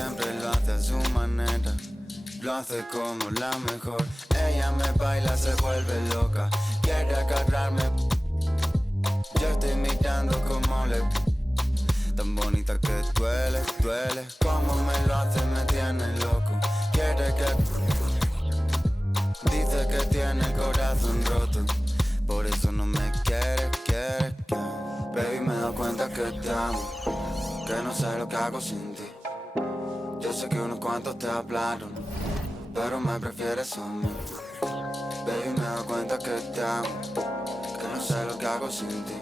siempre lo hace a su manera. Lo hace como la mejor. Ella me baila, se vuelve loca. Quiere agarrarme. Yo estoy mirando como le. Tan bonita que duele, duele. Como me lo hace, me tiene loco. Quiere que. Dice que tiene el corazón roto. Por eso no me quiere. Baby, me doy cuenta que te amo. Que no sé lo que hago sin ti. Yo sé que unos cuantos te hablaron, pero me prefieres a mí. Baby, me doy cuenta que te amo. Que no sé lo que hago sin ti.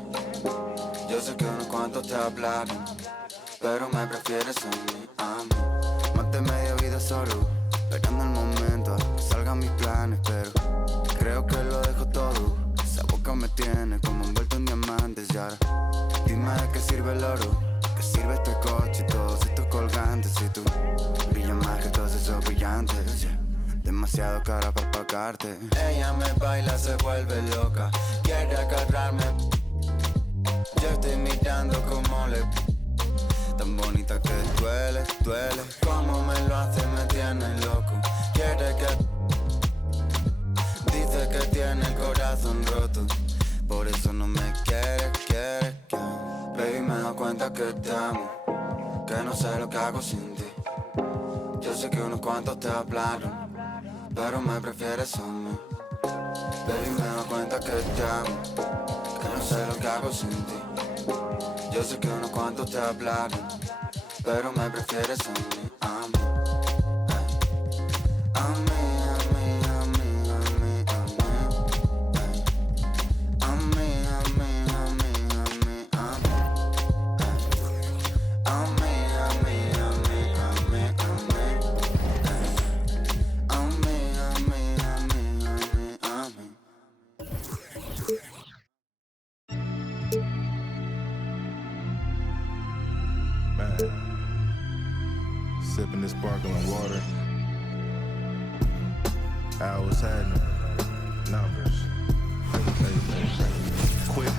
Yo sé que unos cuantos te hablaron, pero me prefieres a mí. Maté media vida solo, esperando el momento a que salgan mis planes, pero creo que lo dejo todo. Esa boca me tiene como envuelto en diamantes. Y ahora, dime de qué sirve el oro, qué sirve este coche y todos estos colgantes. Si tú brillas más que todos esos brillantes, yeah. Demasiado cara para pagarte. Ella me baila, se vuelve loca. Quiere agarrarme. Yo estoy mirando como le. Tan bonita que duele, duele. Como me lo hace, me tiene loco. Quiere que. Dice que tiene el corazón roto. Por eso no me quiere. Baby, me doy cuenta que te amo. Que no sé lo que hago sin ti. Yo sé que unos cuantos te hablaron, pero me prefieres a mí. Baby, me doy cuenta que te amo. Que no sé lo que hago sin ti. Yo sé que unos cuantos te hablaron, pero me prefieres a mí, a mí. A mí, a mí, a mí, a mí, a mí. A mí, a mí, a mí, a mí, a mí. A mí, a mí, a mí, a mí, a mí. A mí, a mí, a mí, a mí, a mí. Sipping this sparkling water. Hours happening. Numbers. Quick.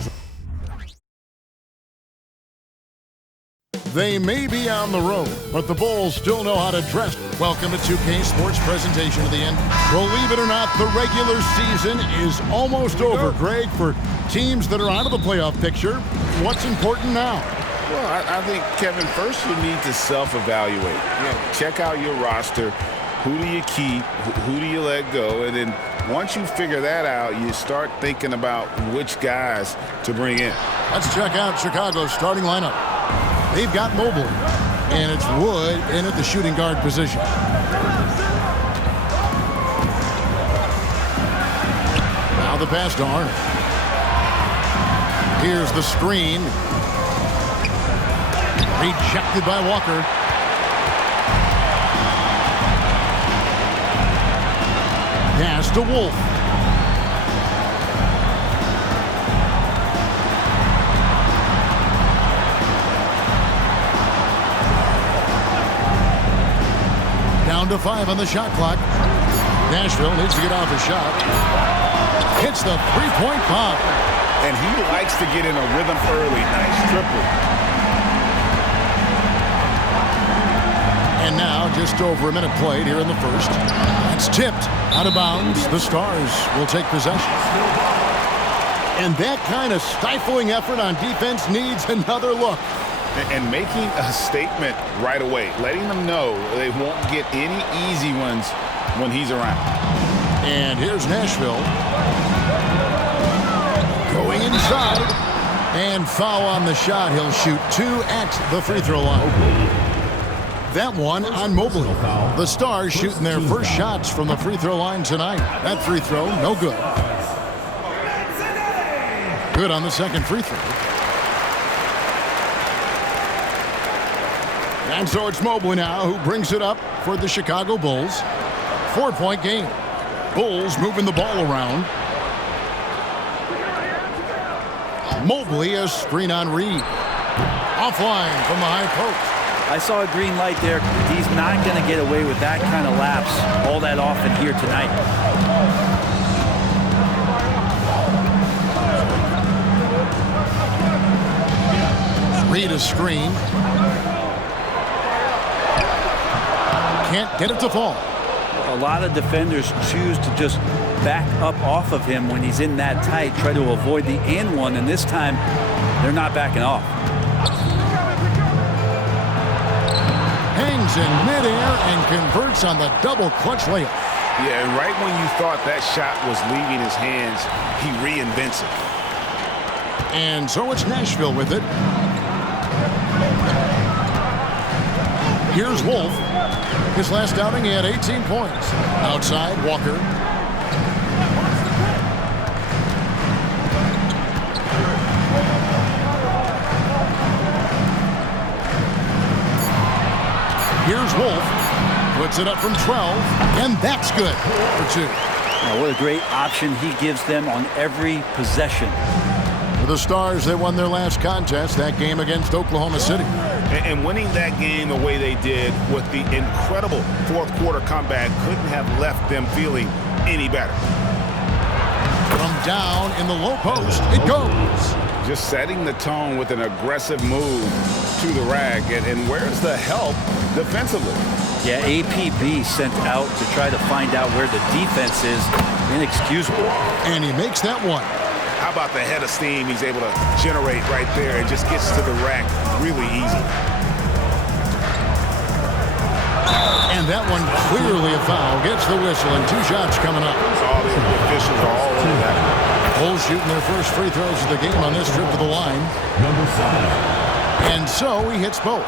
They may be on the road, but the Bulls still know how to dress. Welcome to 2K Sports presentation of the end. Believe it or not, the regular season is almost over, Greg. For teams that are out of the playoff picture, what's important now? Well, I think, Kevin, first you need to self-evaluate. Check out your roster. Who do you keep? Who do you let go? And then once you figure that out, you start thinking about which guys to bring in. Let's check out Chicago's starting lineup. They've got Mobley, and it's Wood in at the shooting guard position. Now the pass to Arnold. Here's the screen. Rejected by Walker. Pass to Wolf. Down to 5 on the shot clock. Nashville needs to get off a shot. Hits the three-point bomb. And he likes to get in a rhythm early. Nice triple. And now, just over a minute played here in the first. It's tipped out of bounds. The Stars will take possession. And that kind of stifling effort on defense needs another look. And making a statement right away, letting them know they won't get any easy ones when he's around. And here's Nashville. Going inside. And foul on the shot. He'll shoot 2 at the free throw line. That one on Mobley. The Stars shooting their first shots from the free throw line tonight. That free throw, no good. Good on the second free throw. And so it's Mobley now who brings it up for the Chicago Bulls. 4-point game. Bulls moving the ball around. Mobley, a screen on Reed. Offline from the high post. I saw a green light there. He's not going to get away with that kind of lapse all that often here tonight. Reed a screen. can't get it to fall. A lot of defenders choose to just back up off of him when he's in that tight, try to avoid the and one, and this time they're not backing off. Hangs in midair and converts on the double clutch layup. Yeah, and right when you thought that shot was leaving his hands, he reinvents it. And so it's Nashville with it. Here's Wolf. His last outing, he had 18 points. Outside, Walker. Here's Wolf. Puts it up from 12, and that's good for 2. Now, what a great option he gives them on every possession. For the Stars, they won their last contest, that game against Oklahoma City. And winning that game the way they did with the incredible fourth quarter comeback couldn't have left them feeling any better. From down in the low post, it goes. Just setting the tone with an aggressive move to the rack. And where's the help defensively? Yeah, APB sent out to try to find out where the defense is. Inexcusable. And he makes that one. How about the head of steam he's able to generate right there and just gets to the rack really easy. And that one clearly a foul. Gets the whistle and 2 shots coming up. All the officials are all over that. Bulls shooting their first free throws of the game on this trip to the line. And so he hits both.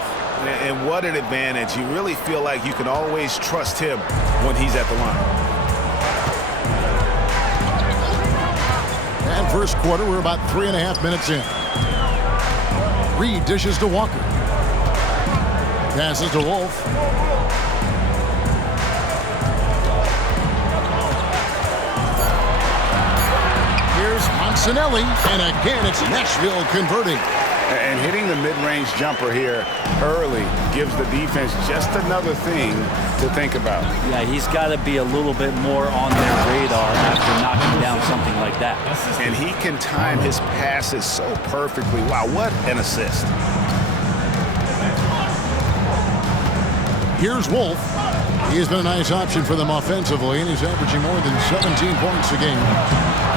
And what an advantage. You really feel like you can always trust him when he's at the line. And first quarter, we're about 3.5 minutes in. Reed dishes to Walker. Passes to Wolf. Here's Monsanelli, and again it's Nashville converting. And hitting the mid-range jumper here early gives the defense just another thing to think about. Yeah, he's got to be a little bit more on their radar after knocking down something like that. And he can time his passes so perfectly. Wow, what an assist. Here's Wolf. He has been a nice option for them offensively, and he's averaging more than 17 points a game.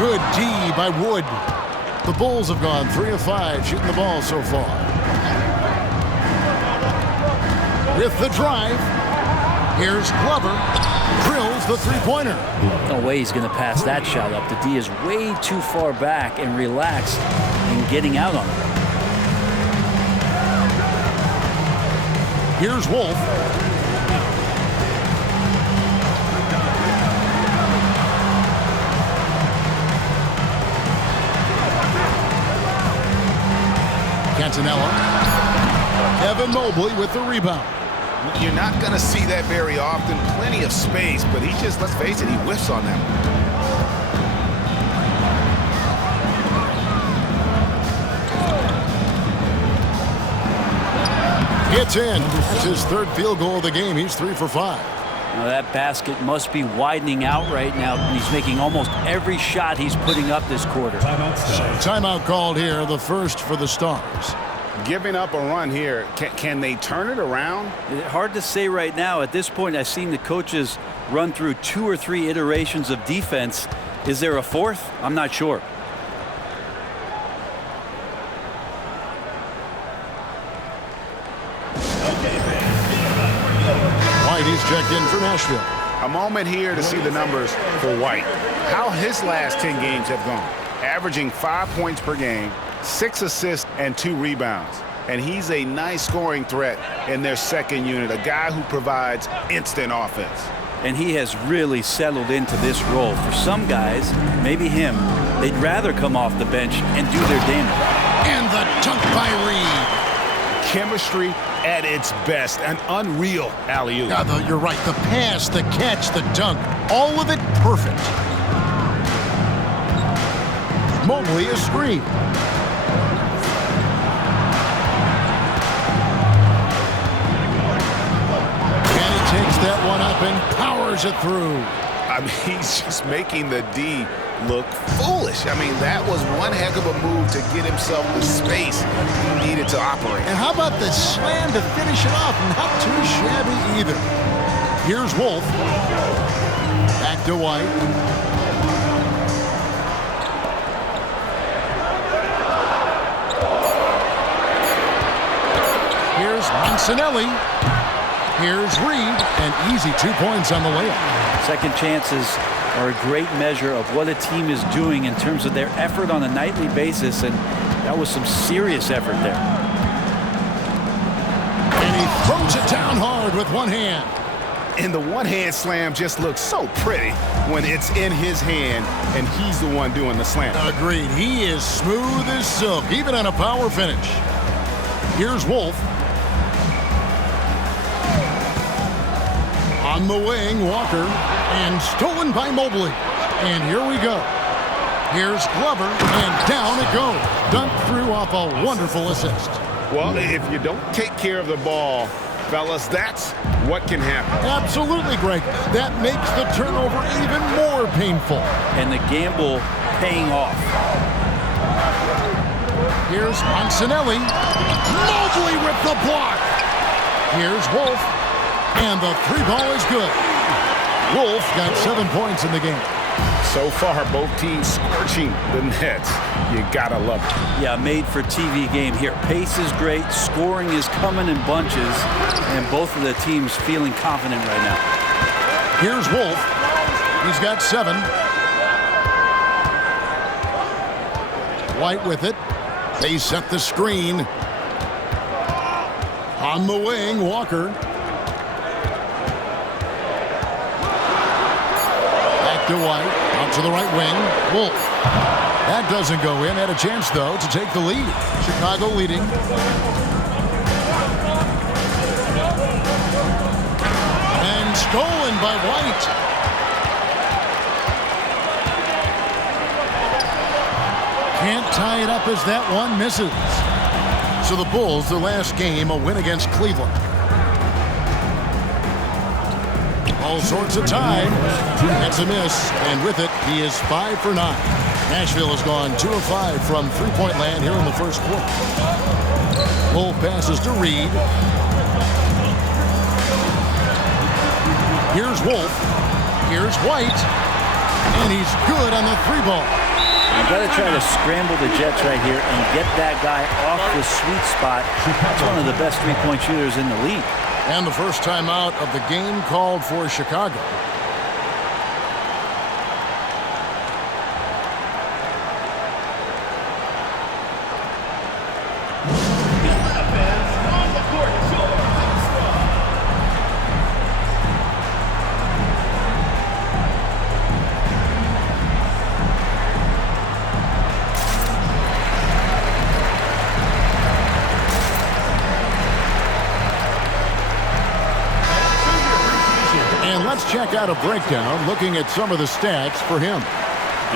Good D by Wood. The Bulls have gone 3 of 5 shooting the ball so far. With the drive, here's Glover. Drills the three-pointer. No way he's going to pass that shot up. The D is way too far back and relaxed in getting out on it. Here's Wolf. Cantanella. Evan Mobley with the rebound. You're not going to see that very often. Plenty of space, but he just, let's face it, he whiffs on that one. It's in. It's his third field goal of the game. He's 3 for 5. Now that basket must be widening out right now. He's making almost every shot he's putting up this quarter. Timeout called here, the first for the Stars. Giving up a run here, can they turn it around? Hard to say right now. At this point, I've seen the coaches run through 2 or 3 iterations of defense. Is there a fourth? I'm not sure. White, he's checked in for Nashville. A moment here to see the numbers for White. How his last 10 games have gone. Averaging 5 points per game, 6 assists, and 2 rebounds. And he's a nice scoring threat in their second unit, a guy who provides instant offense. And he has really settled into this role. For some guys, maybe him, they'd rather come off the bench and do their damage. And the dunk by Reed. Chemistry at its best, an unreal alley-oop. You're right, the pass, the catch, the dunk, all of it perfect. Mobley a screen. And he takes that one up and powers it through. I mean, he's just making the D look foolish. I mean, that was one heck of a move to get himself the space he needed to operate. And how about the slam to finish it off? Not too shabby either. Here's Wolf. Back to White. Here's Mancinelli. Here's Reed. And easy 2 points on the layup. Second chances are a great measure of what a team is doing in terms of their effort on a nightly basis, and that was some serious effort there. And he throws it down hard with one hand. And the one-hand slam just looks so pretty when it's in his hand and he's the one doing the slam. Agreed. He is smooth as silk, even on a power finish. Here's Wolf. On the wing, Walker. And stolen by Mobley. And here we go. Here's Glover, and down it goes. Dunked through off a wonderful assist. Well, if you don't take care of the ball, fellas, that's what can happen. Absolutely, Greg. That makes the turnover even more painful. And the gamble paying off. Here's Mancinelli. Mobley with the block. Here's Wolf. And the three ball is good. Wolf got 7 points in the game. So far, both teams scorching the Nets. You gotta love it. Yeah, made for TV game here. Pace is great. Scoring is coming in bunches. And both of the teams feeling confident right now. Here's Wolf. He's got 7. White with it. They set the screen. On the wing, Walker. Back to White. Out to the right wing. Wolf. That doesn't go in. Had a chance, though, to take the lead. Chicago leading. And stolen by White. Can't tie it up as that one misses. So the Bulls, their last game, a win against Cleveland. All sorts of time. That's a miss, and with it, he is 5 for 9. Nashville has gone 2 of 5 from three-point land here in the first quarter. Wolf passes to Reed. Here's Wolf. Here's White. And he's good on the three ball. You've got to try to scramble the Jets right here and get that guy off the sweet spot. That's one of the best three-point shooters in the league. And the first timeout of the game called for Chicago. Let's check out a breakdown looking at some of the stats for him.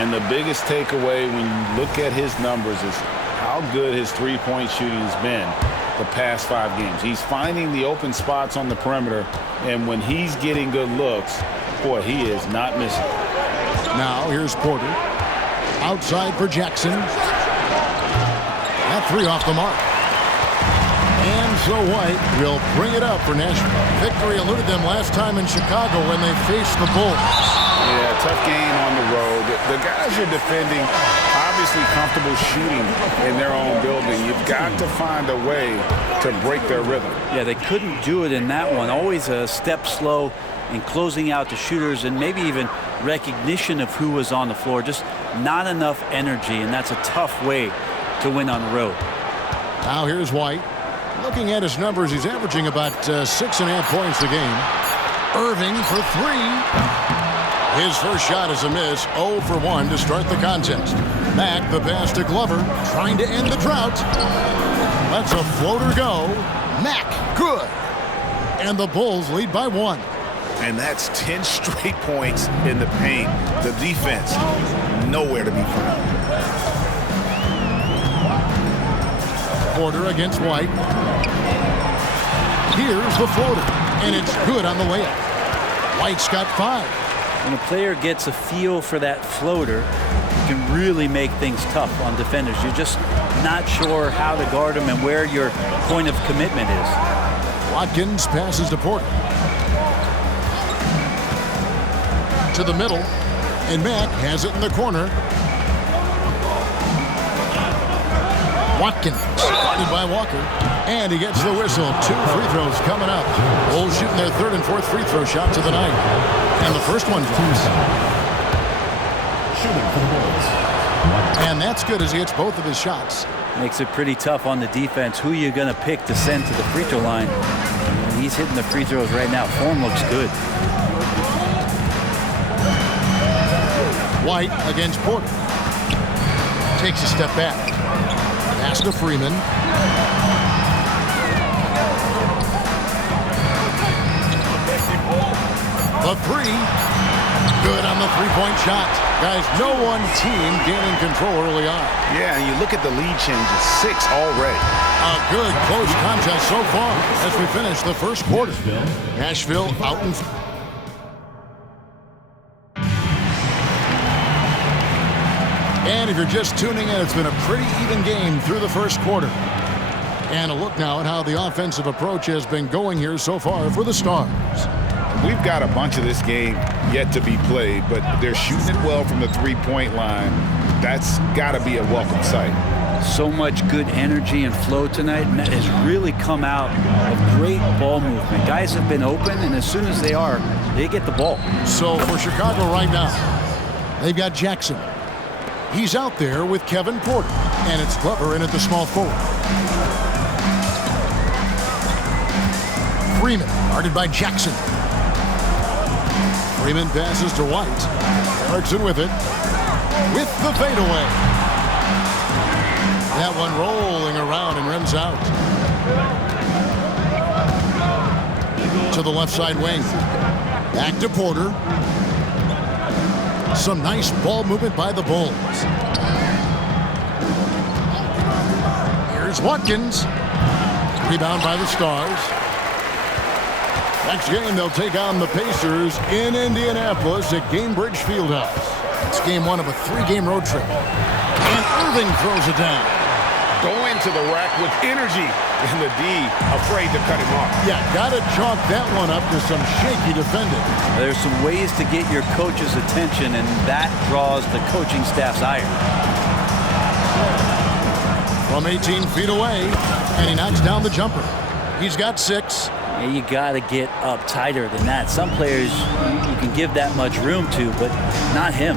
And the biggest takeaway when you look at his numbers is how good his three-point shooting has been the past 5 games. He's finding the open spots on the perimeter, and when he's getting good looks, boy, he is not missing. Now here's Porter. Outside for Jackson. That three off the mark. And so White will bring it up for Nashville. Victory eluded them last time in Chicago when they faced the Bulls. Yeah, tough game on the road. The guys you're defending, obviously comfortable shooting in their own building. You've got to find a way to break their rhythm. Yeah, they couldn't do it in that one. Always a step slow in closing out the shooters and maybe even recognition of who was on the floor. Just not enough energy, and that's a tough way to win on the road. Now here's White. Looking at his numbers, he's averaging about 6.5 points a game. Irving for 3. His first shot is a miss. 0 for 1 to start the contest. Back the pass to Glover, trying to end the drought. Lets a floater go. Mack, good. And the Bulls lead by 1. And that's 10 straight points in the paint. The defense, nowhere to be found. Porter against White. Here's the floater, and it's good on the layup. White's got 5. When a player gets a feel for that floater, you can really make things tough on defenders. You're just not sure how to guard them and where your point of commitment is. Watkins passes to Porter. to the middle, and Mack has it in the corner. Watkins, spotted by Walker, and he gets the whistle. 2 free throws coming up. Bulls shooting their 3rd and 4th free throw shots of the night. And the first one drops. And that's good as he hits both of his shots. Makes it pretty tough on the defense. Who you're going to pick to send to the free throw line. And he's hitting the free throws right now. Form looks good. White against Porter. Takes a step back. Pass to Freeman. The 3. Good on the three-point shot. Guys, no one team gaining control early on. Yeah, and you look at the lead changes. 6 already. A good close contest so far as we finish the first quarter. Nashville out in front. And if you're just tuning in, it's been a pretty even game through the first quarter. And a look now at how the offensive approach has been going here so far for the Stars. We've got a bunch of this game yet to be played, but they're shooting it well from the three-point line. That's got to be a welcome sight. So much good energy and flow tonight, and that has really come out of great ball movement. Guys have been open, and as soon as they are, they get the ball. So for Chicago right now, they've got Jackson. He's out there with Kevin Porter, and it's Glover in at the small forward. Freeman, guarded by Jackson. Freeman passes to White. Erickson with it. With the fadeaway. That one rolling around and rims out. To the left side wing. Back to Porter. Some nice ball movement by the Bulls. Here's Watkins. Rebound by the Stars. Next game, they'll take on the Pacers in Indianapolis at Gainbridge Fieldhouse. It's game 1 of a 3-game road trip. And Irving throws it down. Going to the rack with energy, and the D afraid to cut him off. Yeah, got to chalk that one up to some shaky defending. There's some ways to get your coach's attention, and that draws the coaching staff's ire. From 18 feet away, and he knocks down the jumper. He's got 6. Yeah, you got to get up tighter than that. Some players you can give that much room to, but not him.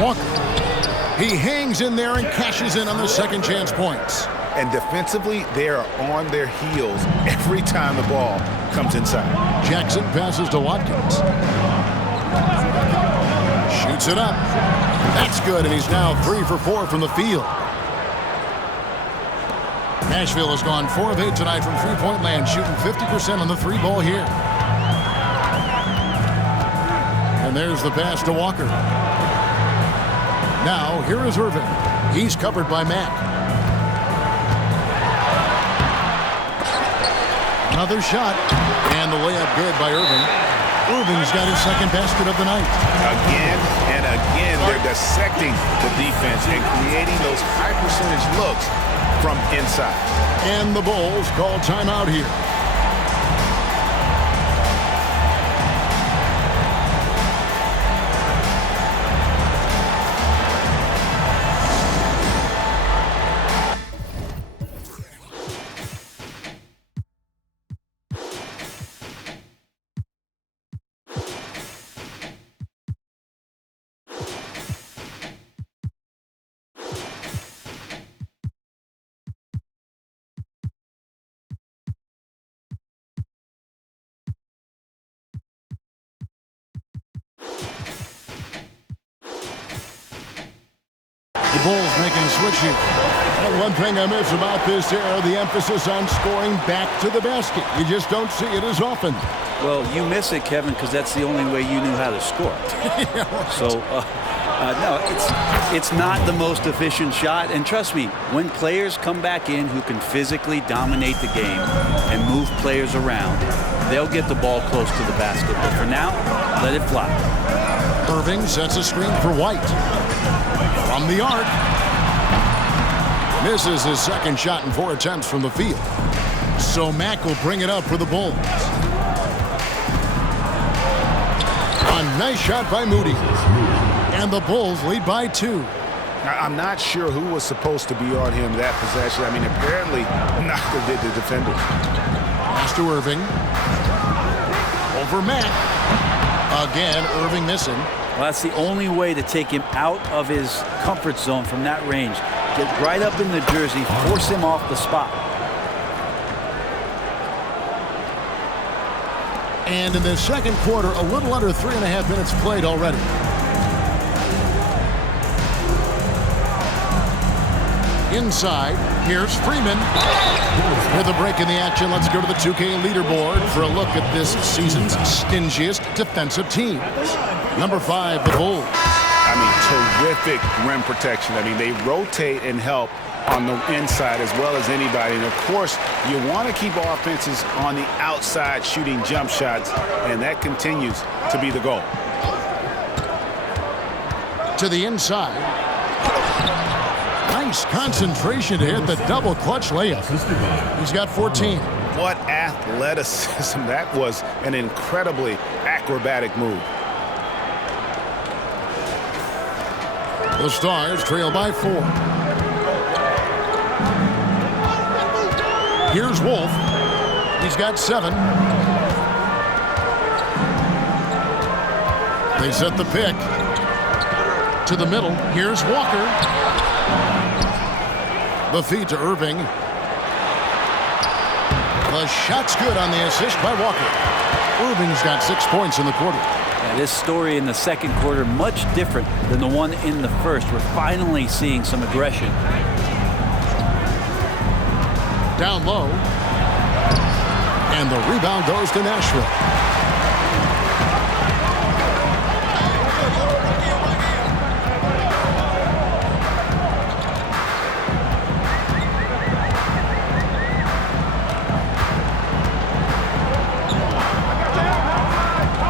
Walker. He hangs in there and cashes in on the second chance points. And defensively, they are on their heels every time the ball comes inside. Jackson passes to Watkins. Shoots it up. That's good, and he's now 3 for 4 from the field. Nashville has gone 4 of 8 tonight from three-point land, shooting 50% on the 3-ball here. And there's the pass to Walker. Now, here is Irving. He's covered by Mack. Another shot, and the layup good by Irving. Irving's got his second basket of the night. Again and again, they're dissecting the defense and creating those high-percentage looks from inside. And the Bulls call timeout here. The Bulls making a switch here. And one thing I miss about this era, the emphasis on scoring back to the basket. You just don't see it as often. Well, you miss it, Kevin, because that's the only way you knew how to score. Yeah, right. So, no, it's not the most efficient shot. And trust me, when players come back in who can physically dominate the game and move players around, they'll get the ball close to the basket. But for now, let it fly. Irving sets a screen for White. From the arc. Misses his second shot in 4 attempts from the field. So Mack will bring it up for the Bulls. A nice shot by Moody. And the Bulls lead by 2. I'm not sure who was supposed to be on him that possession. I mean, apparently neither did the defenders. Pass to Irving. Over Mack. Again, Irving missing. Well, that's the only way to take him out of his comfort zone from that range. Get right up in the jersey, force him off the spot. And in the second quarter, a little under 3.5 minutes played already. Inside, here's Freeman. With a break in the action, let's go to the 2K leaderboard for a look at this season's stingiest defensive teams. Number 5, the Bulls. I mean, terrific rim protection. I mean, they rotate and help on the inside as well as anybody. And, of course, you want to keep offenses on the outside shooting jump shots, and that continues to be the goal. To the inside. Nice concentration to hit the double clutch layup. He's got 14. What athleticism. That was an incredibly acrobatic move. The Stars trail by 4. Here's Wolf. He's got 7. They set the pick. To the middle. Here's Walker. The feed to Irving. The shot's good on the assist by Walker. Irving's got 6 points in the quarter. Yeah, this story in the second quarter much different than the one in the first. We're finally seeing some aggression. Down low. And the rebound goes to Nashville.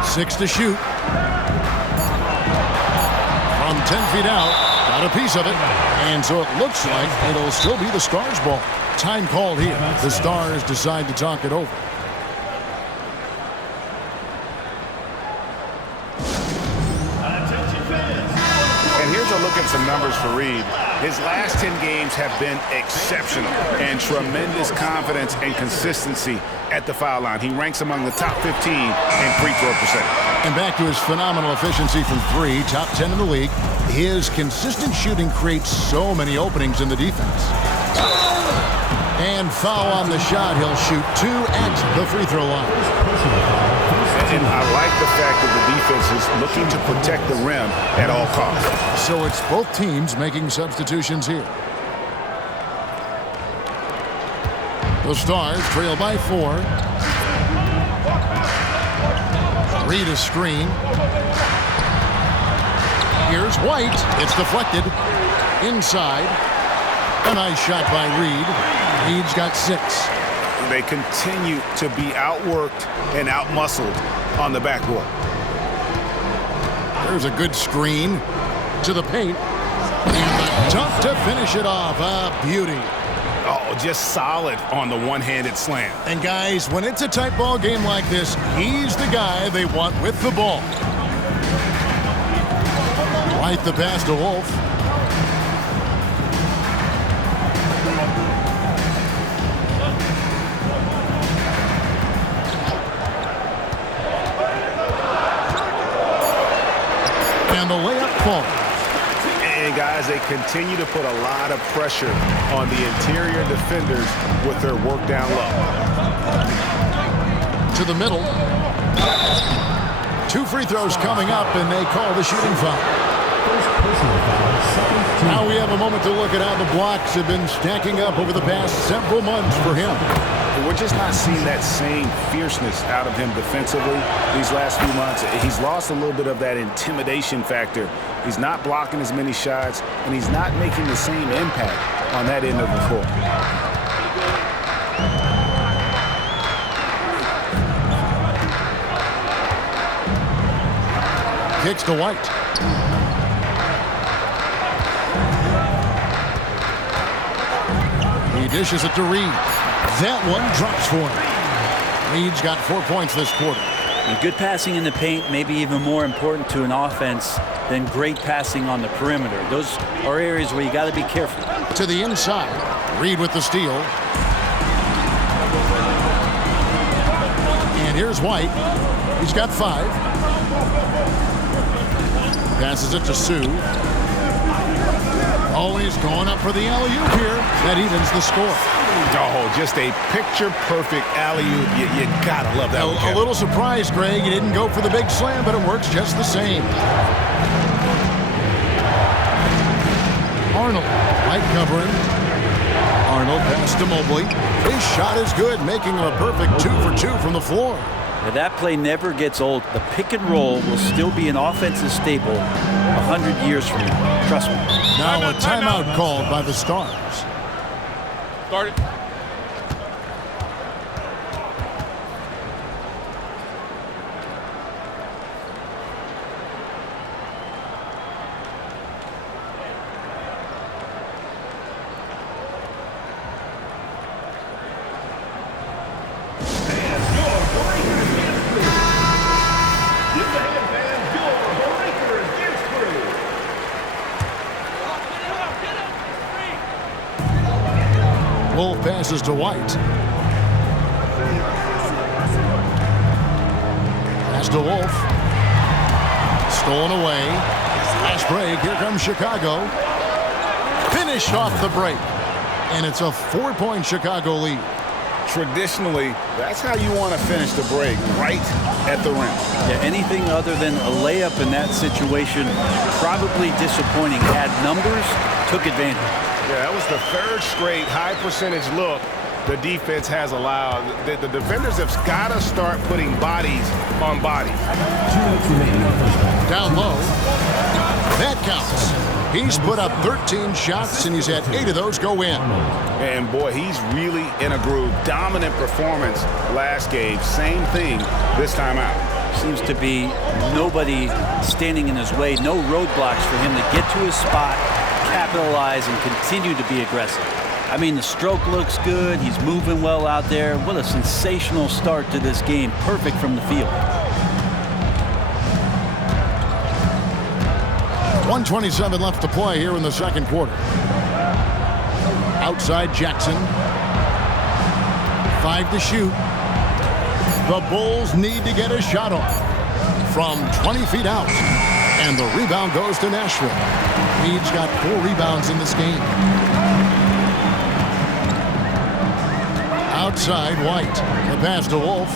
Six to shoot. From 10 feet out, got a piece of it. And so it looks like it'll still be the Stars' ball. Time called here. The Stars decide to talk it over. And here's a look at some numbers for Reed. His last 10 games have been exceptional and tremendous confidence and consistency at the foul line. He ranks among the top 15 in free throw percentage. And back to his phenomenal efficiency from 3, top 10 in the league. His consistent shooting creates so many openings in the defense. And foul on the shot. He'll shoot 2 at the free throw line. And I like the fact that the defense is looking to protect the rim at all costs. So it's both teams making substitutions here. The Stars trail by 4. Reed a screen. Here's White. It's deflected. Inside. A nice shot by Reed. Reed's got 6. They continue to be outworked and outmuscled on the backboard. There's a good screen to the paint. And the dunk to finish it off. A beauty. Oh, just solid on the one-handed slam. And guys, when it's a tight ball game like this, he's the guy they want with the ball. Right the pass to Wolf. And the layup falls. And guys, they continue to put a lot of pressure on the interior defenders with their work down low. To the middle. 2 free throws coming up, and they call the shooting foul. Now we have a moment to look at how the blocks have been stacking up over the past several months for him. We're just not seeing that same fierceness out of him defensively these last few months. He's lost a little bit of that intimidation factor. He's not blocking as many shots, and he's not making the same impact on that end of the floor. Kicks to White. He dishes it to Reed. That one drops for him. Reed's got 4 points this quarter. And good passing in the paint may be even more important to an offense than great passing on the perimeter. Those are areas where you got to be careful. To the inside. Reed with the steal. And here's White. He's got 5. Passes it to Sue. Always going up for the alley-oop here. That evens the score. Oh, just a picture-perfect alley-oop. You gotta love that one, A little surprised, Greg. He didn't go for the big slam, but it works just the same. Arnold, White covering. Arnold pass to Mobley. His shot is good, making him a perfect 2 for 2 from the floor. Now, that play never gets old. The pick and roll will still be an offensive staple 100 years from now. Trust me. Now a timeout called by the Stars. Start it. Wolf passes to White. Pass to Wolf. Stolen away. Fast break. Here comes Chicago. Finish off the break. And it's a 4-point Chicago lead. Traditionally, that's how you want to finish the break, right at the rim. Yeah, anything other than a layup in that situation, probably disappointing. Had numbers, took advantage. Yeah, that was the third straight high percentage look the defense has allowed. The defenders have got to start putting bodies on bodies. Down low. That counts. He's put up 13 shots, and he's had 8 of those go in. And, boy, he's really in a groove. Dominant performance last game. Same thing this time out. Seems to be nobody standing in his way. No roadblocks for him to get to his spot, capitalize, and continue to be aggressive. I mean, the stroke looks good. He's moving well out there. What a sensational start to this game. Perfect from the field. 1:27 left to play here in the second quarter. Outside Jackson. 5 to shoot. The Bulls need to get a shot off from 20 feet out. And the rebound goes to Nashville. Reed's got 4 rebounds in this game. Outside White. The pass to Wolf.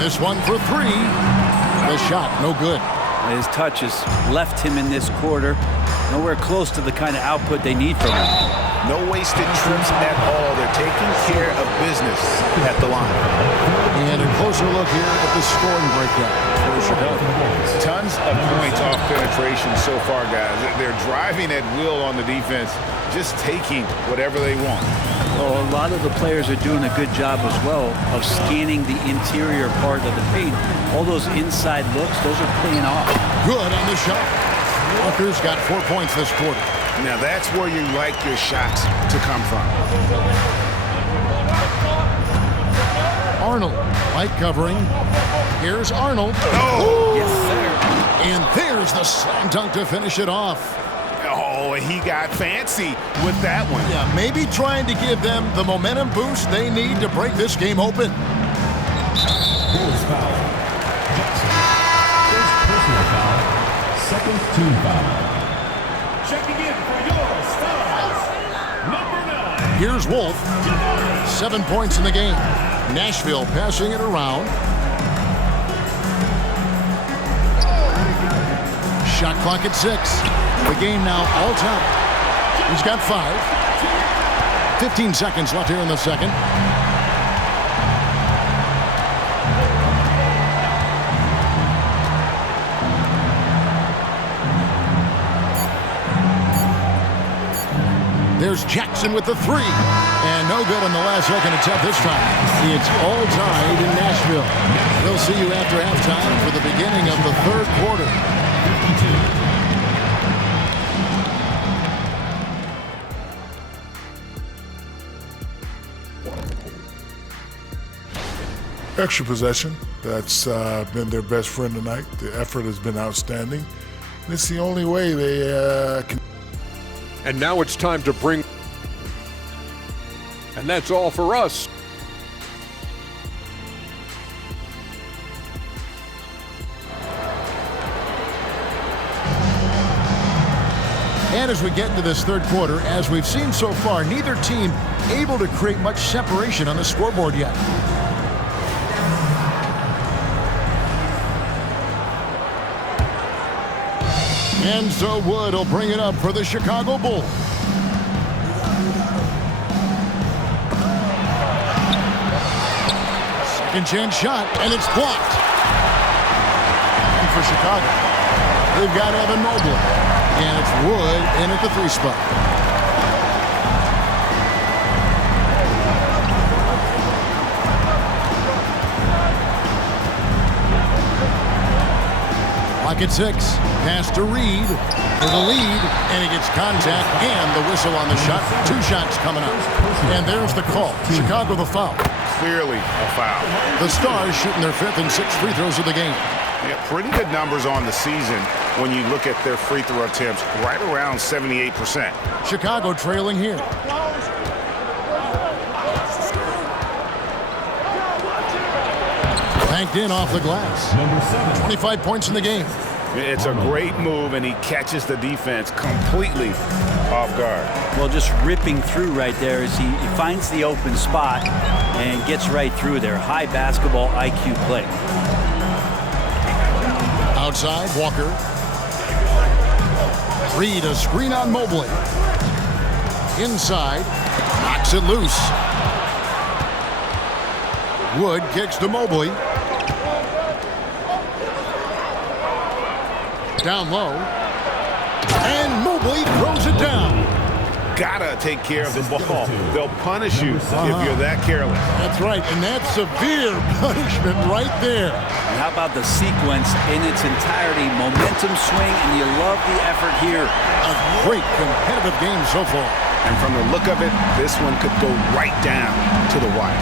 This one for 3. The shot, no good. His touch has left him in this quarter. Nowhere close to the kind of output they need from him. No wasted trips at all. They're taking care of business at the line. And a closer look here at the scoring breakdown for Chicago. Tons of points off penetration so far, guys. They're driving at will on the defense, just taking whatever they want. Well, a lot of the players are doing a good job as well of scanning the interior part of the paint. All those inside looks, those are paying off. Good on the shot. Walker's got 4 points this quarter. Now that's where you like your shots to come from. Arnold, White covering. Here's Arnold. Oh! Yes, sir. And there's the slam dunk to finish it off. Oh, he got fancy with that one. Yeah, maybe trying to give them the momentum boost they need to break this game open. Bulls foul. Jackson. First personal foul. Second team foul. Checking in for your Stars. Number 9. Here's Wolf. 7 points in the game. Nashville passing it around. Shot clock at 6. The game now all time. He's got 5. 15 seconds left here in the second. There's Jackson with the 3. And no good on the last second attempt this time. It's all tied in Nashville. We'll see you after halftime for the beginning of the third quarter. 52. extra possession. That's been their best friend tonight. The effort has been outstanding. And it's the only way they can. And now it's time to bring. And that's all for us. And as we get into this third quarter, as we've seen so far, neither team able to create much separation on the scoreboard yet. Enzo Wood will bring it up for the Chicago Bulls. Second chance shot, and it's blocked. And for Chicago, they've got Evan Mobley. And it's Wood in at the 3 spot. Clock at 6. Pass to Reed for the lead, and he gets contact and the whistle on the shot. 2 shots coming up. And there's the call. Chicago the foul. Clearly a foul. The Stars shooting their 5th and 6th free throws of the game. Yeah, pretty good numbers on the season when you look at their free throw attempts, right around 78%. Chicago trailing here. Banked in off the glass. Number 7. 25 points in the game. It's a great move, and he catches the defense completely off guard. Well, just ripping through right there as he finds the open spot and gets right through there. High basketball IQ play. Outside, Walker. Reed, a screen on Mobley. Inside, knocks it loose. Wood kicks to Mobley. Down low. And Mobley throws it down. Gotta take care of the ball. They'll punish you if you're that careless. That's right, and that's severe punishment right there. And how about the sequence in its entirety? Momentum swing, and you love the effort here. A great competitive game so far. And from the look of it, this one could go right down to the wire.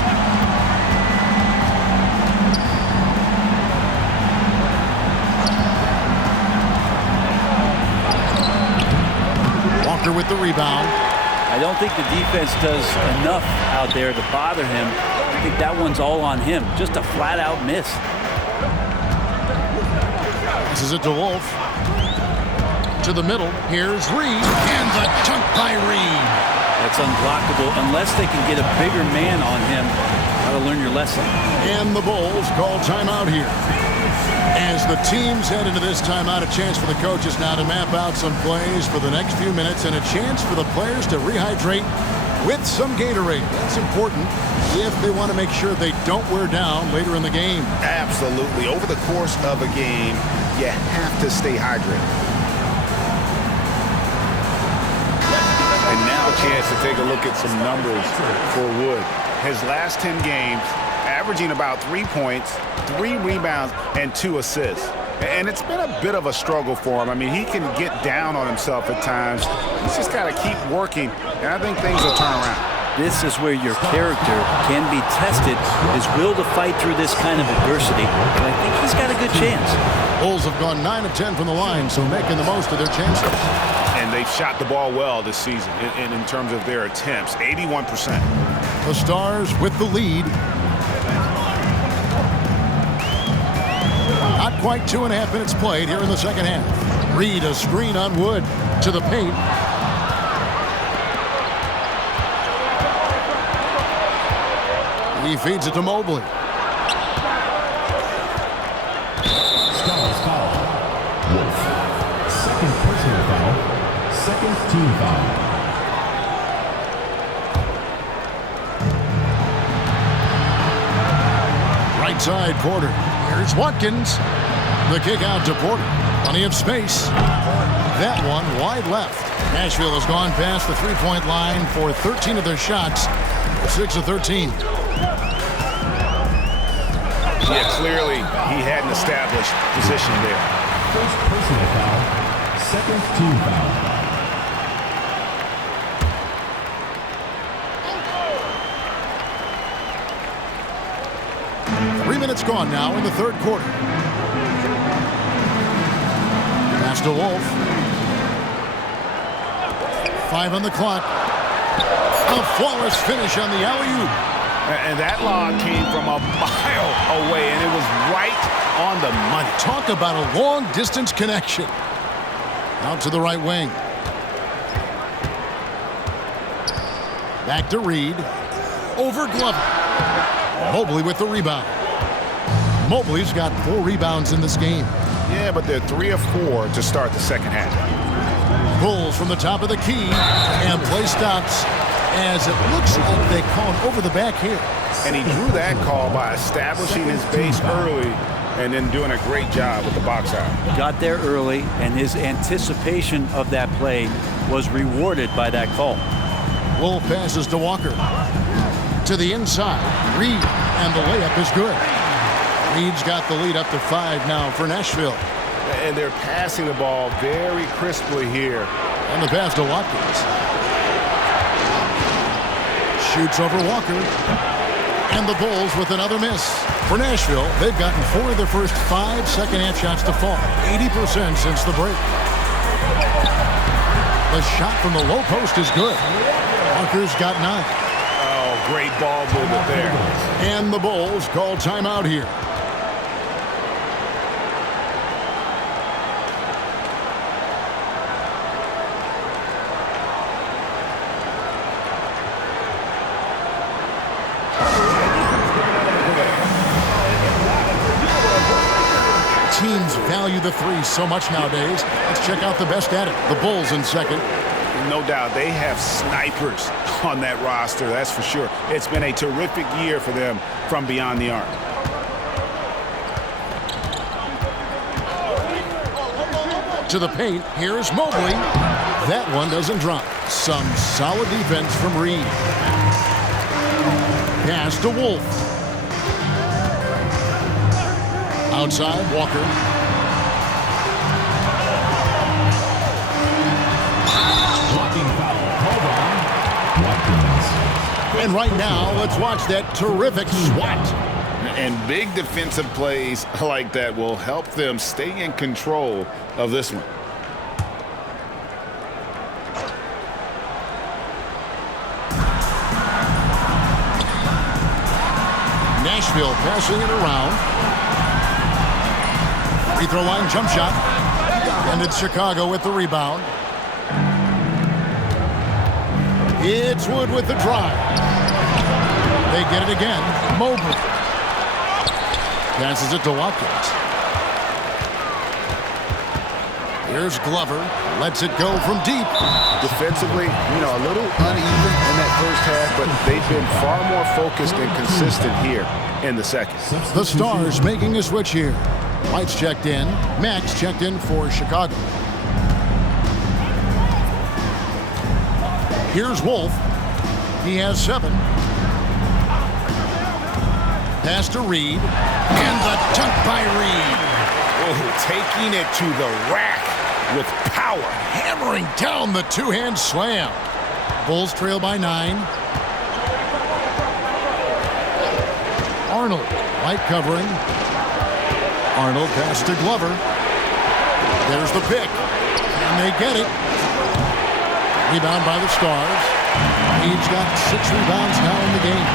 Walker with the rebound. I don't think the defense does enough out there to bother him. I think that one's all on him. Just a flat-out miss. This is it to Wolf. To the middle. Here's Reed. And the chunk by Reed. That's unblockable unless they can get a bigger man on him. How to learn your lesson. And the Bulls call timeout here. As the teams head into this timeout, a chance for the coaches now to map out some plays for the next few minutes and a chance for the players to rehydrate with some Gatorade. That's important if they want to make sure they don't wear down later in the game. Absolutely. Over the course of a game, you have to stay hydrated. And now a chance to take a look at some numbers for Wood. His last 10 games, averaging about 3 points, 3 rebounds, and 2 assists. And it's been a bit of a struggle for him. I mean, he can get down on himself at times. He's just got to keep working, and I think things will turn around. This is where your character can be tested, his will to fight through this kind of adversity. And I think he's got a good chance. Bulls have gone 9 of 10 from the line, so making the most of their chances. And they've shot the ball well this season in terms of their attempts, 81%. The Stars with the lead. Not quite 2.5 minutes played here in the second half. Reed, a screen on Wood to the paint. He feeds it to Mobley. Stars foul. Wolf. Second personal foul. Second team foul. Right side, Porter. Here's Watkins. The kick out to Porter. Plenty of space. That one wide left. Nashville has gone past the three-point line for 13 of their shots. 6 of 13. Yeah, clearly he hadn't established position there. First personal foul. Second team foul. 3 minutes gone now in the third quarter. Pass to Wolf. 5 on the clock. A flawless finish on the alley-oop. And that lob came from a mile away, and it was right on the money. Talk about a long-distance connection. Out to the right wing. Back to Reed. Over Glover. Mobley with the rebound. Mobley's got 4 rebounds in this game. Yeah, but they're 3 of 4 to start the second half. Pulls from the top of the key, and play stops as it looks like they call it over the back here. And he drew that call by establishing his base early and then doing a great job with the box out. Got there early, and his anticipation of that play was rewarded by that call. Wolf passes to Walker. To the inside, Reed, and the layup is good. Reed's got the lead up to 5 now for Nashville. And they're passing the ball very crisply here. And the pass to Watkins. Shoots over Walker. And the Bulls with another miss. For Nashville, they've gotten 4 of their first 5 second-half shots to fall. 80% since the break. The shot from the low post is good. Walker's got 9. Oh, great ball movement there. And the Bulls call timeout here. Teams value the 3 so much nowadays. Let's check out the best at it. The Bulls in second. No doubt they have snipers on that roster, that's for sure. It's been a terrific year for them from beyond the arc. To the paint, here's Mobley. That one doesn't drop. Some solid defense from Reed. Pass to Wolf. Outside, Walker. Blocking foul called on Watkins. And right now, let's watch that terrific swat. And big defensive plays like that will help them stay in control of this one. Nashville passing it around. Free throw line jump shot. And it's Chicago with the rebound. It's Wood with the drive. They get it again. Mobley. Passes it to Watkins. Here's Glover. Lets it go from deep. Defensively, a little uneven in that first half, but they've been far more focused and consistent here in the second. The Stars making a switch here. White's checked in. Max checked in for Chicago. Here's Wolf. He has 7. Pass to Reed. And the dunk by Reed. Oh, taking it to the rack with power. Hammering down the two-hand slam. Bulls trail by 9. Arnold. White covering. Arnold pass to Glover. There's the pick. And they get it. Rebound by the Stars. He's got 6 rebounds now in the game.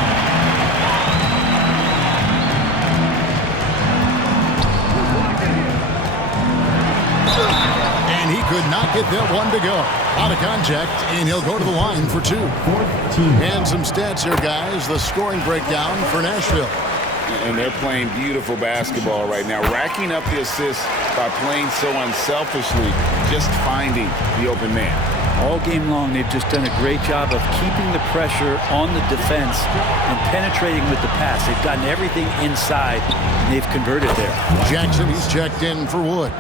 And he could not get that one to go. Out of contact, and he'll go to the line for 2. And some stats here, guys. The scoring breakdown for Nashville. And they're playing beautiful basketball right now, racking up the assists by playing so unselfishly, just finding the open man. All game long, they've just done a great job of keeping the pressure on the defense and penetrating with the pass. They've gotten everything inside, and they've converted there. Jackson, he's checked in for Wood.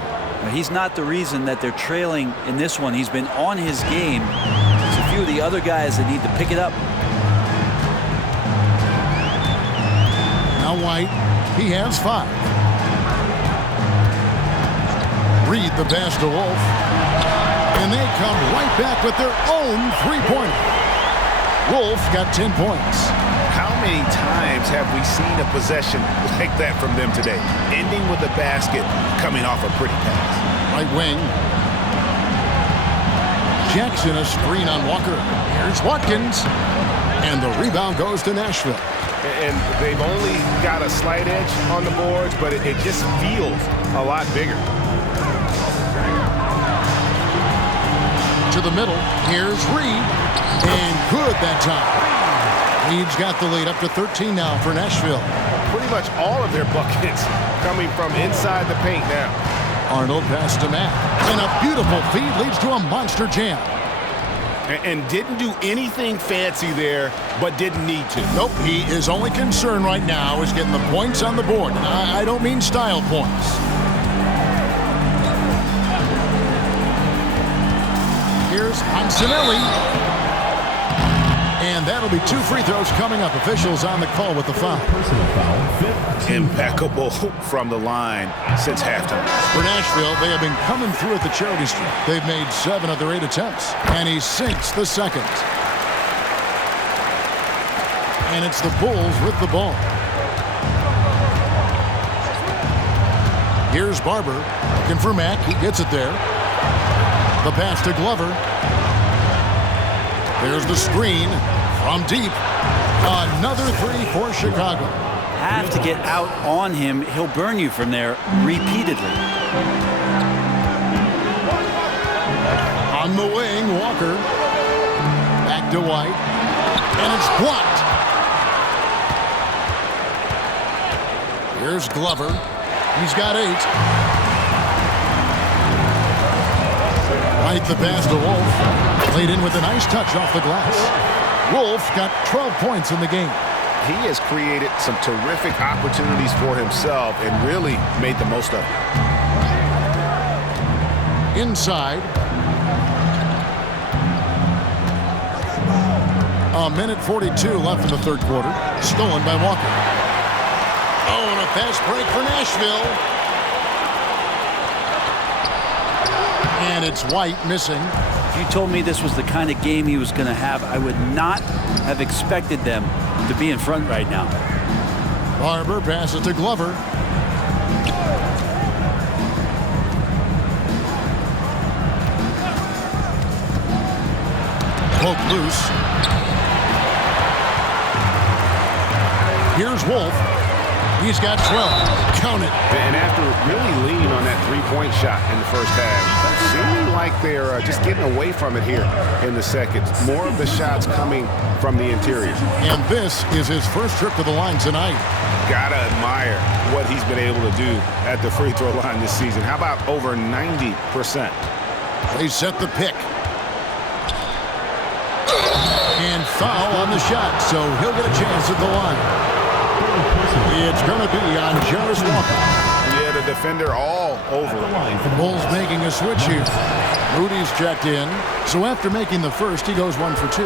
He's not the reason that they're trailing in this one. He's been on his game. There's a few of the other guys that need to pick it up. Now White, he has 5. Reed the pass to Wolf. And they come right back with their own 3-pointer. Wolf got 10 points. How many times have we seen a possession like that from them today? Ending with a basket, coming off a pretty pass. Right wing. Jackson, a screen on Walker. Here's Watkins. And the rebound goes to Nashville. And they've only got a slight edge on the boards, but it just feels a lot bigger. To the middle. Here's Reed. And good that time. Reed's got the lead up to 13 now for Nashville. Pretty much all of their buckets coming from inside the paint now. Arnold pass to Matt. And a beautiful feed leads to a monster jam. And didn't do anything fancy there, but didn't need to. Nope, his only concern right now is getting the points on the board. And I don't mean style points. Here's Antonelli. And that'll be 2 free throws coming up. Officials on the call with the foul. Personal foul, 15. Impeccable from the line since halftime. For Nashville, they have been coming through at the charity stripe. They've made 7 of their 8 attempts. And he sinks the second. And it's the Bulls with the ball. Here's Barber. Looking for Mack. He gets it there. The pass to Glover. There's the screen from deep. Another 3 for Chicago. Have to get out on him. He'll burn you from there repeatedly. On the wing, Walker. Back to White. And it's blocked. Here's Glover. He's got 8. White the pass to Wolf. Played in with a nice touch off the glass. Wolf got 12 points in the game. He has created some terrific opportunities for himself and really made the most of it. Inside. A minute 42 left in the third quarter. Stolen by Walker. Oh, and a fast break for Nashville. And it's White missing. If you told me this was the kind of game he was going to have, I would not have expected them to be in front right now. Barber passes to Glover. Poke loose. Here's Wolf. He's got 12. Count it. And after really leaning on that three-point shot in the first half, seeming like they're just getting away from it here in the second. More of the shots coming from the interior. And this is his first trip to the line tonight. Gotta admire what he's been able to do at the free throw line this season. How about over 90%? They set the pick. And foul on the shot, so he'll get a chance at the line. It's going to be on Jarvis Walker. Yeah, the defender all over. The Bulls making a switch here. Moody's checked in. So after making the first, he goes 1 for 2.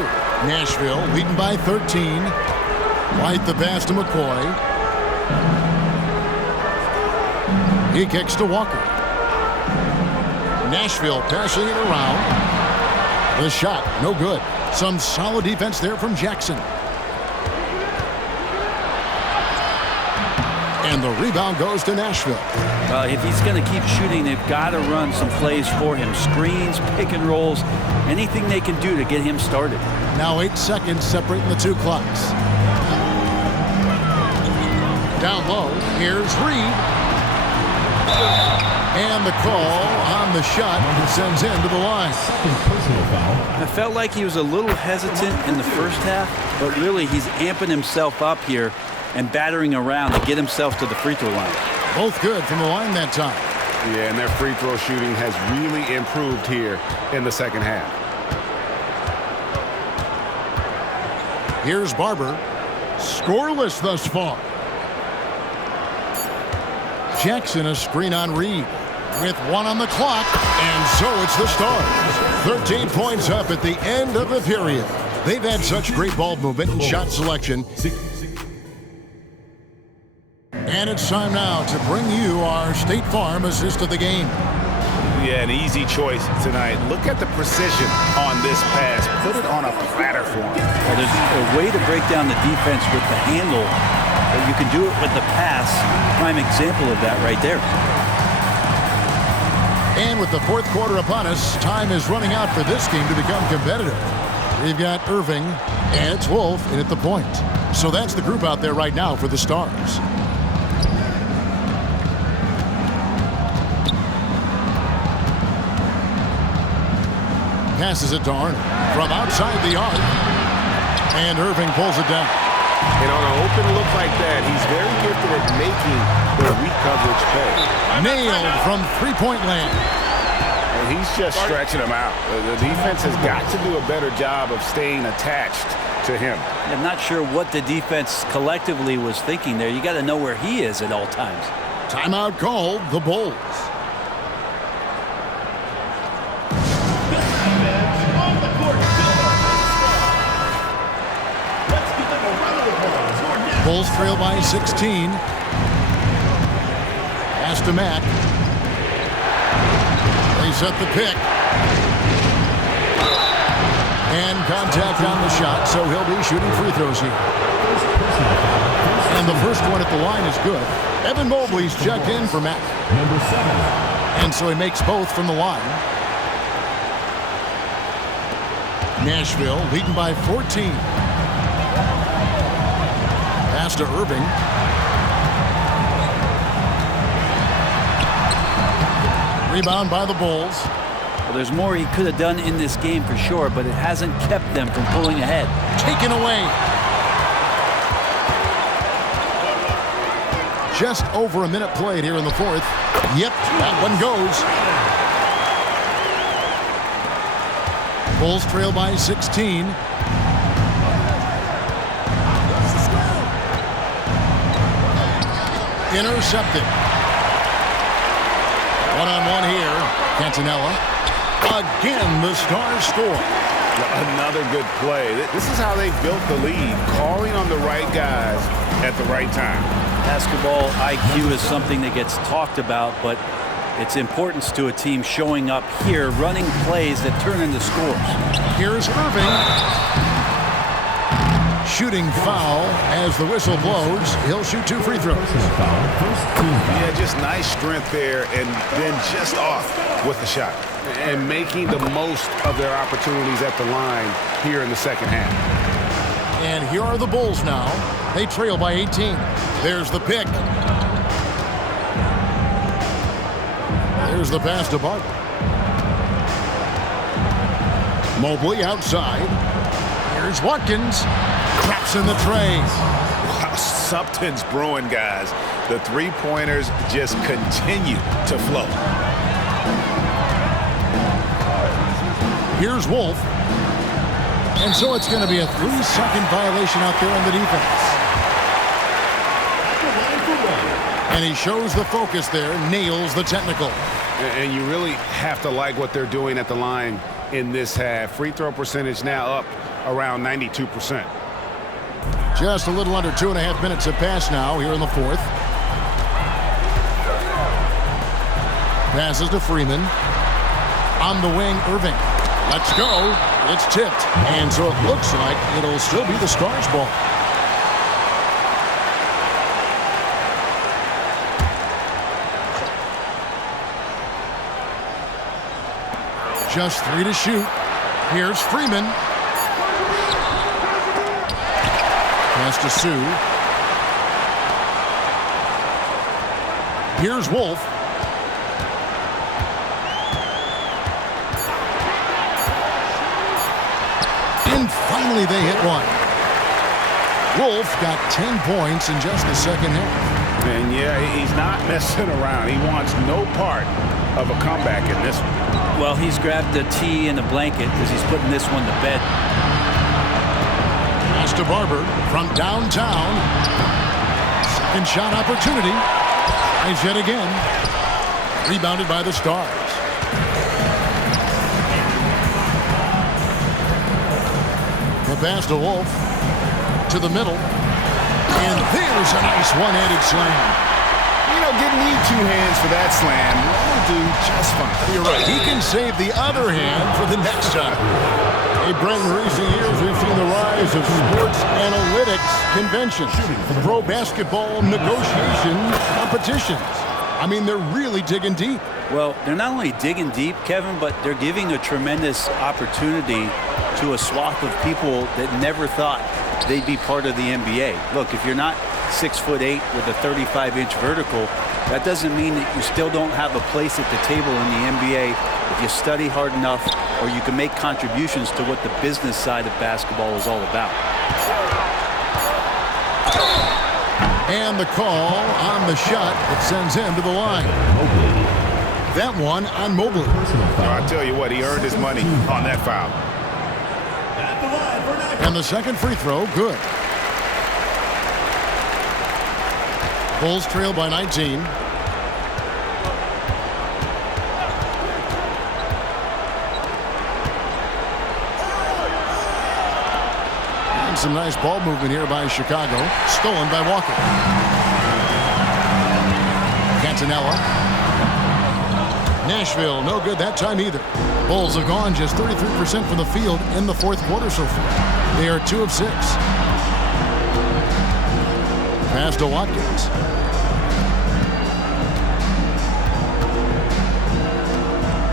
Nashville leading by 13. White the pass to McCoy. He kicks to Walker. Nashville passing it around. The shot, no good. Some solid defense there from Jackson. And the rebound goes to Nashville. If he's going to keep shooting, they've got to run some plays for him. Screens, pick and rolls, anything they can do to get him started. Now 8 seconds separating the 2 clocks. Down low, here's Reed. And the call on the shot sends him to the line. Personal foul. I felt like he was a little hesitant in the first half, but really he's amping himself up here and battering around to get himself to the free throw line. Both good from the line that time. Yeah, and their free throw shooting has really improved here in the second half. Here's Barber. Scoreless thus far. Jackson a screen on Reed with 1 on the clock, and so it's the Stars. 13 points up at the end of the period. They've had such great ball movement and shot selection. And it's time now to bring you our State Farm assist of the game. Yeah, an easy choice tonight. Look at the precision on this pass. Put it on a platter for him. Well, there's a way to break down the defense with the handle, but you can do it with the pass. Prime example of that right there. And with the fourth quarter upon us, time is running out for this game to become competitive. We've got Irving, and it's Wolf in at the point. So that's the group out there right now for the Stars. Passes it to Arnold from outside the arc. And Irving pulls it down. And on an open look like that, he's very gifted at making the weak coverage pay. Nailed from three-point land. And he's just stretching him out. The defense has got to do a better job of staying attached to him. I'm not sure what the defense collectively was thinking there. You got to know where he is at all times. Timeout called, the Bulls. Bulls trail by 16. Pass to Mack. They set the pick. And contact on the shot, so he'll be shooting free throws here. And the first one at the line is good. Evan Mobley's checked in for Mack. Number 7. And so he makes both from the line. Nashville leading by 14. Pass to Irving. Rebound by the Bulls. Well, there's more he could have done in this game for sure, but it hasn't kept them from pulling ahead. Taken away. Just over a minute played here in the fourth. Yep, that one goes. Bulls trail by 16. Intercepted. One-on-one here. Cantanella. Again, the Stars score. Another good play. This is how they built the lead, calling on the right guys at the right time. Basketball IQ is something that gets talked about, but its importance to a team showing up here, running plays that turn into scores. Here's Irving. Shooting foul as the whistle blows. He'll shoot 2 free throws. Yeah, just nice strength there, and then just off with the shot. And making the most of their opportunities at the line here in the second half. And here are the Bulls now. They trail by 18. There's the pick. There's the pass to Barton. Mobley outside. Here's Watkins. Traps in the tray. Wow, something's brewing, guys. The three-pointers just continue to flow. Here's Wolf. And so it's going to be a 3-second violation out there on the defense. And he shows the focus there, nails the technical. And you really have to like what they're doing at the line in this half. Free throw percentage now up around 92%. Just a little under 2.5 minutes have passed now here in the fourth. Passes to Freeman. On the wing, Irving. Let's go. It's tipped. And so it looks like it'll still be the Stars' ball. Just 3 to shoot. Here's Freeman. Pass to Sue. Here's Wolf. And finally they hit one. Wolf got 10 points in just the second half. And yeah, he's not messing around. He wants no part of a comeback in this one. Well, he's grabbed the tee and the blanket because he's putting this one to bed. Pass to Barber from downtown. Second shot opportunity. Eyes yet again. Rebounded by the Stars. The pass to Wolf. To the middle. And there's a nice one-handed slam. You know, didn't need two hands for that slam. One will do just fine. You're right. He can save the other hand for the next time. Hey, Brent, in recent years, we've seen the rise of sports analytics conventions, pro basketball negotiation competitions. I mean, they're really digging deep. Well, they're not only digging deep, Kevin, but they're giving a tremendous opportunity to a swath of people that never thought they'd be part of the NBA. Look, if you're not 6'8" with a 35-inch vertical, that doesn't mean that you still don't have a place at the table in the NBA if you study hard enough, or you can make contributions to what the business side of basketball is all about. And the call on the shot that sends him to the line. That one on Mobley. I tell you what, he earned his money on that foul. And the second free throw, good. Bulls trail by 19. And some nice ball movement here by Chicago. Stolen by Walker. Cantanella. Nashville, no good that time either. Bulls have gone just 33% from the field in the fourth quarter so far. They are 2 of 6. Pass to Watkins.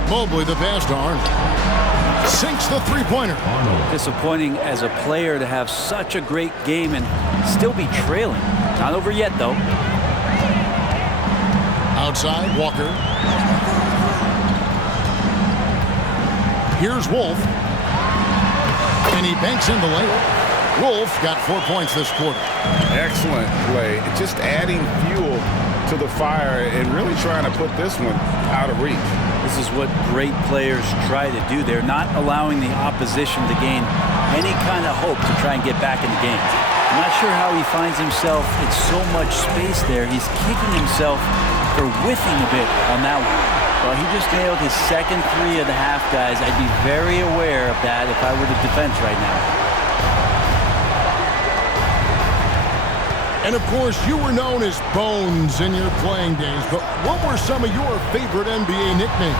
Mobley the pass to Arnold. Sinks the three-pointer. Disappointing as a player to have such a great game and still be trailing. Not over yet, though. Outside, Walker. Here's Wolf. And he banks in the layup. Wolf got 4 points this quarter. Excellent play. Just adding fuel to the fire and really trying to put this one out of reach. This is what great players try to do. They're not allowing the opposition to gain any kind of hope to try and get back in the game. I'm not sure how he finds himself in so much space there. He's kicking himself for whiffing a bit on that one. Well, he just nailed his second three of the half, guys. I'd be very aware of that if I were the defense right now. And, of course, you were known as Bones in your playing days, but what were some of your favorite NBA nicknames?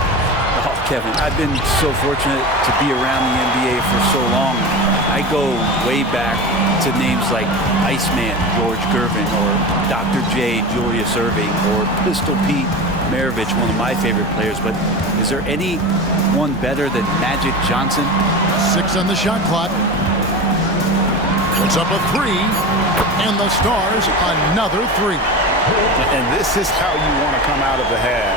Oh, Kevin, I've been so fortunate to be around the NBA for so long. I go way back to names like Iceman, George Gervin, or Dr. J, Julius Erving, or Pistol Pete Maravich, one of my favorite players. But is there any one better than Magic Johnson? 6 on the shot clock. Puts up a 3, and the Stars another 3. And this is how you want to come out of the half.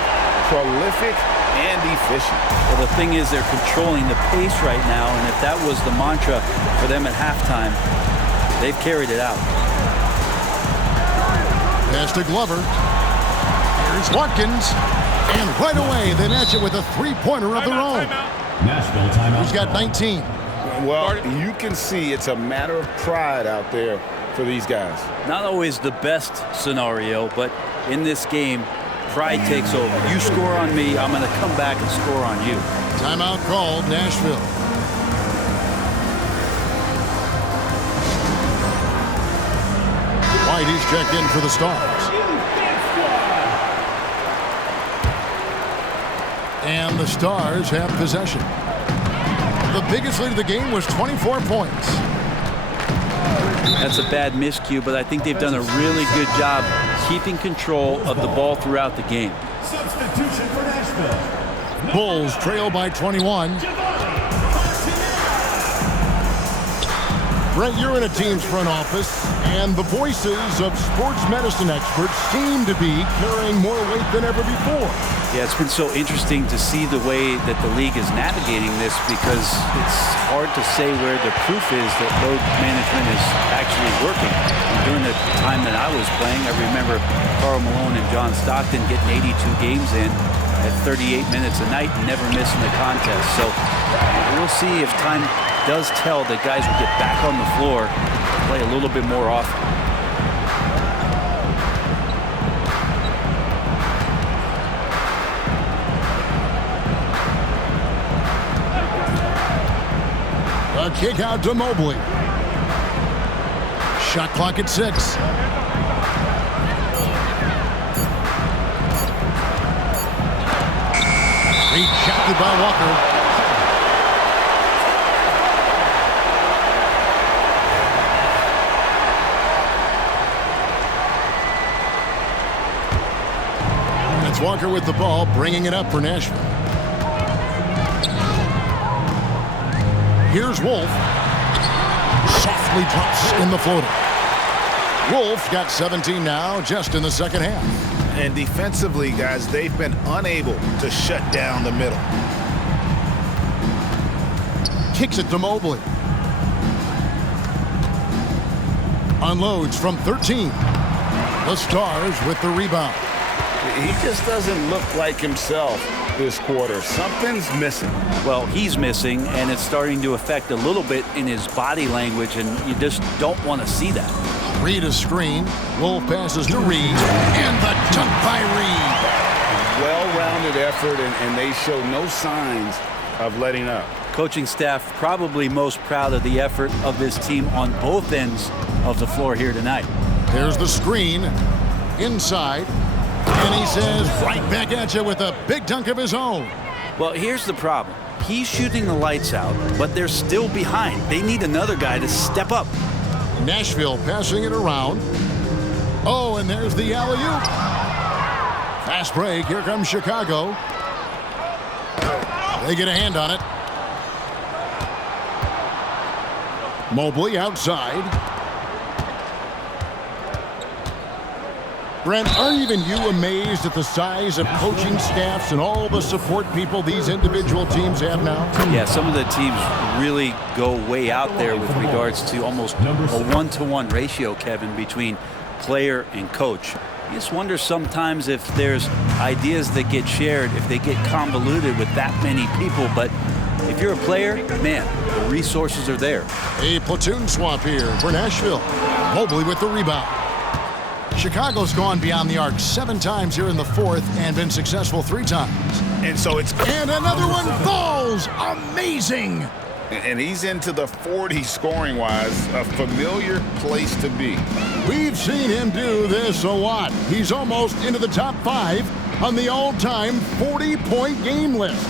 Prolific and efficient. Well, the thing is, they're controlling the pace right now, and if that was the mantra for them at halftime, they've carried it out. Pass to Glover. Here's Watkins. And right away, they match it with a three-pointer of their own. Nashville timeout. He's got 19. Well, you can see it's a matter of pride out there for these guys. Not always the best scenario, but in this game, pride takes over. You score on me, I'm going to come back and score on you. Timeout called, Nashville. Whitey's checked in for the Stars. And the Stars have possession. The biggest lead of the game was 24 points. That's a bad miscue, but I think they've done a really good job keeping control of the ball throughout the game. Substitution for Nashville. Bulls trail by 21. Brent, you're in a team's front office, and the voices of sports medicine experts seem to be carrying more weight than ever before. Yeah, it's been so interesting to see the way that the league is navigating this, because it's hard to say where the proof is that load management is actually working. And during the time that I was playing, I remember Karl Malone and John Stockton getting 82 games in at 38 minutes a night and never missing a contest. So we'll see if time does tell that guys will get back on the floor and play a little bit more often. A kick out to Mobley. Shot clock at 6. Rejected by Walker. It's Walker with the ball, bringing it up for Nashville. Here's Wolf. Softly drops in the floater. Wolf got 17 now, just in the second half. And defensively, guys, they've been unable to shut down the middle. Kicks it to Mobley. Unloads from 13. The Stars with the rebound. He just doesn't look like himself this quarter. Something's missing. Well, he's missing, and it's starting to affect a little bit in his body language, and you just don't want to see that. Reed a screen. Wolf passes to Reed, and the dunk by Reed. Well-rounded effort, and they show no signs of letting up. Coaching staff probably most proud of the effort of this team on both ends of the floor here tonight. There's the screen. Inside. And he says, right back at you with a big dunk of his own. Well, here's the problem. He's shooting the lights out, but they're still behind. They need another guy to step up. Nashville passing it around. Oh, and there's the alley-oop. Fast break. Here comes Chicago. They get a hand on it. Mobley outside. Brent, aren't even you amazed at the size of coaching staffs and all the support people these individual teams have now? Yeah, some of the teams really go way out there with regards to almost a one-to-one ratio, Kevin, between player and coach. You just wonder sometimes if there's ideas that get shared, if they get convoluted with that many people. But if you're a player, man, the resources are there. A platoon swap here for Nashville. Mobley with the rebound. Chicago's gone beyond the arc 7 times here in the fourth and been successful 3 times. And so it's... And another one falls! Amazing! And he's into the 40 scoring-wise, a familiar place to be. We've seen him do this a lot. He's almost into the top 5 on the all-time 40-point game list.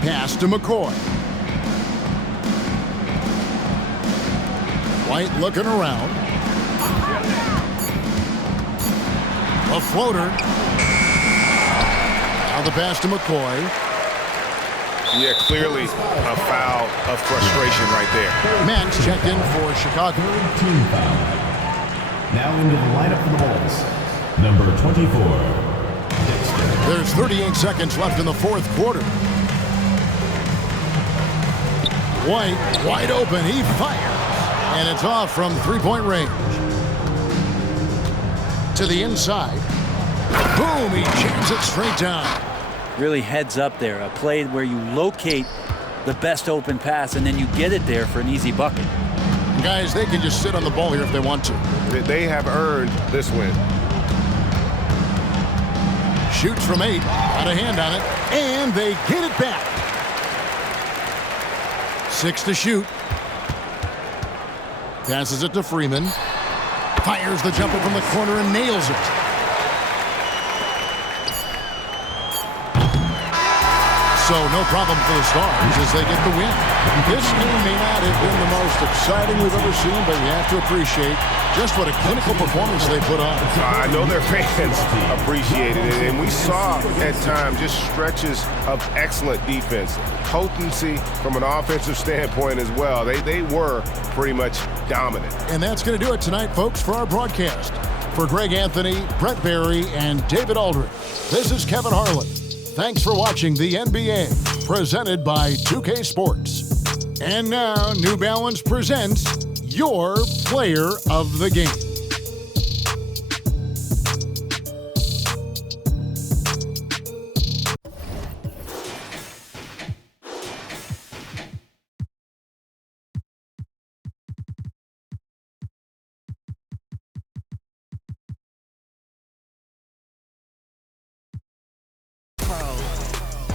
Pass to McCoy. White looking around. A floater. Now the pass to McCoy. Yeah, clearly a foul of frustration right there. Mance checked in for Chicago. Team foul. Now into the lineup for the Bulls. Number 24. Dexter. There's 38 seconds left in the fourth quarter. White wide open. He fires. And it's off from 3-point range. To the inside. Boom, he jams it straight down. Really heads up there. A play where you locate the best open pass and then you get it there for an easy bucket. Guys, they can just sit on the ball here if they want to. They have earned this win. Shoots from 8. Got a hand on it. And they get it back. 6 to shoot. Passes it to Freeman. Fires the jumper from the corner and nails it. So no problem for the Stars as they get the win. This game may not have been the most exciting we've ever seen, but you have to appreciate just what a clinical performance they put on. I know their fans appreciated it, and we saw at times just stretches of excellent defense. Potency from an offensive standpoint as well. They were pretty much dominant. And that's going to do it tonight, folks, for our broadcast. For Greg Anthony, Brett Barry, and David Aldridge, this is Kevin Harlan. Thanks for watching the NBA, presented by 2K Sports. And now, New Balance presents your player of the game.